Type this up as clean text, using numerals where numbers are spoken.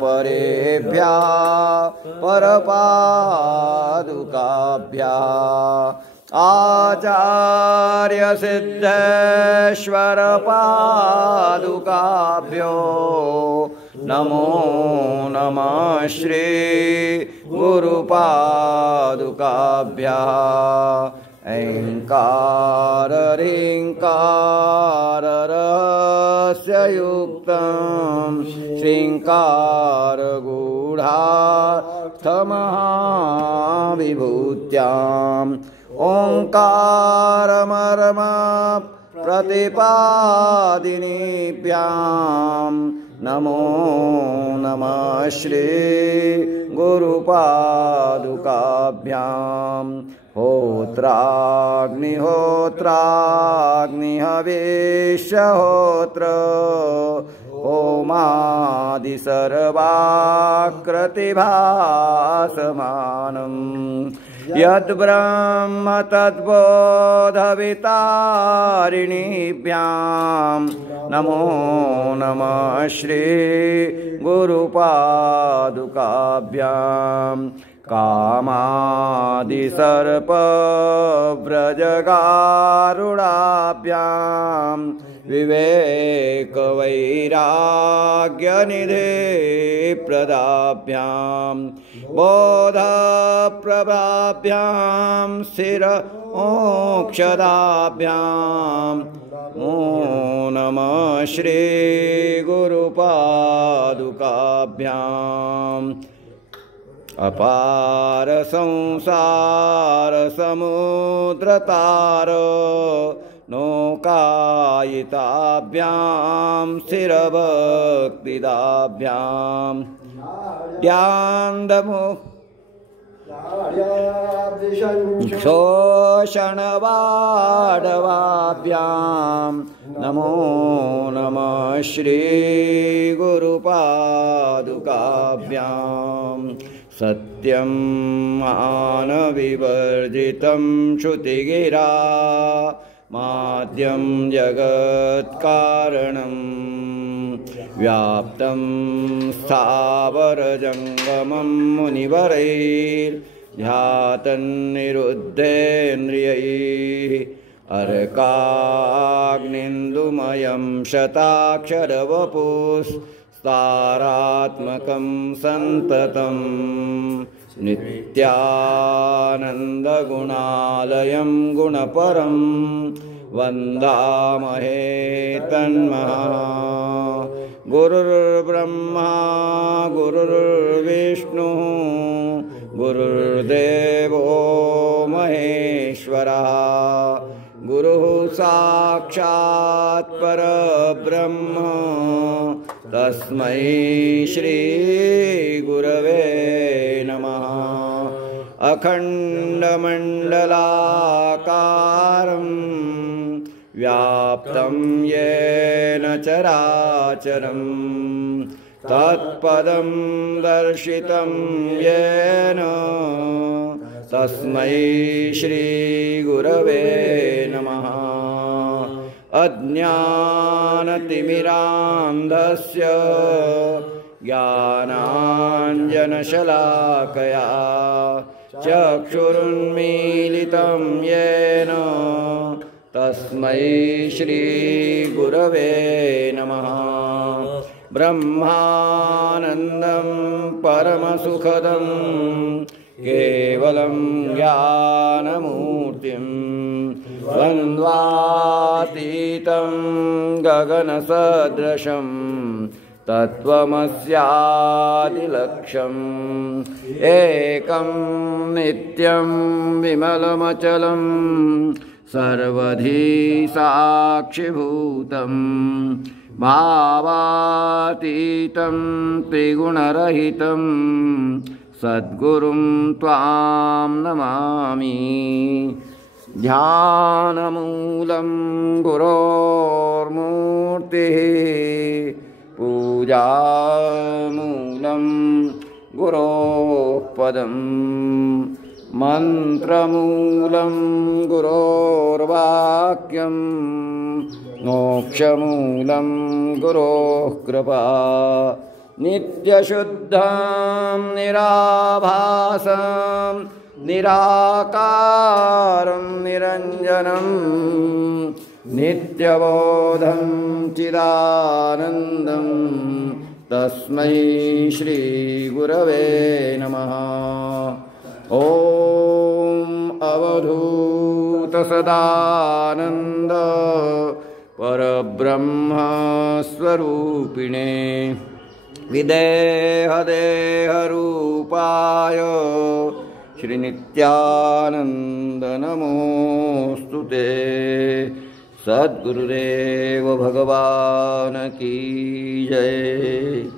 परेभ्यः परपादुकाभ्यः आचार्य सिद्धेश्वर पादुकाभ्यो नमो नमः श्री गुरुपादुकाभ्यः ऐंकार ह्रींकार रहस्ययुक्तं श्रींकार गूढार्थमहाविभूत्याम् ओंकारमर्म प्रतिपादिनीभ्यां नमो नमः श्री गुरुपादुकाभ्यां होत्राग्निहोत्राग्निहविष्यहोत्र होमादिसर्वाकृतिभासमानं यद्ब्रह्म तद्बोधवितारिणीभ्यां नमो नमः श्री गुरुपादुकाभ्यां कामादिसर्पव्रजगारुडाभ्यां विवेकवैराग्यनिधिप्रदाभ्यां बोधप्रभाभ्यां स्थिरमोक्षदाभ्यां नमो नमः श्री गुरुपादुकाभ्याम् अपार संसार समुद्रतार नौकायिताभ्यां स्थिरभक्तिदाभ्यां शोषणवाडवाभ्यां नमो नमः श्री गुरुपादुकाभ्याम् सत्यं मानविवर्जितं श्रुतिगिरा माद्यं जगत्कारणं व्याप्तं स्थावरजङ्गमं मुनिवरैर्ध्यातन्निरुद्धेन्द्रियैः अर्काग्निन्दुमयं शताक्षरवपुस्तारात्मकं सन्ततं नित्यानन्दगुणालयं गुणपरं वन्दामहे तन्महा गुरुर्ब्रह्मा गुरुर्विष्णुः गुरुर्देवो महेश्वरः गुरुः साक्षात् परब्रह्म तस्मै श्री गुरवे नमः अखण्डमण्डलाकारं व्याप्तं येन चराचरं तत्पदं दर्शितं येन तस्मै श्री गुरवे नमः अज्ञानतिमिरान्धस्य ज्ञानाञ्जनशलाकया चक्षुरुन्मीलितं येन तस्मै श्री गुरवे नमः ब्रह्मानन्दं परमसुखदं केवलं ज्ञानमूर्तिं द्वन्द्वातीतं गगनसदृशं तत्त्वमस्यादिलक्ष्यम् एकं नित्यं विमलमचलं सर्वधी साक्षिभूतं भावातीतं त्रिगुणरहितं सद्गुरुं त्वां नमामि ध्यानमूलं गुरोर्मूर्तिः पूजामूलं गुरोः पदं मन्त्रमूलं गुरोर्वाक्यं मोक्षमूलं गुरोः कृपा नित्यशुद्धं निराभासं निराकारं निरञ्जनं नित्यबोधं चिदानन्दं तस्मै श्रीगुरवे नमः। ॐ अवधूतसदानन्द परब्रह्मस्वरूपिणे विदेहदेहरूपाय श्रीनित्यानन्द नमोऽस्तु ते। सद्गुरुदेव भगवान की जय।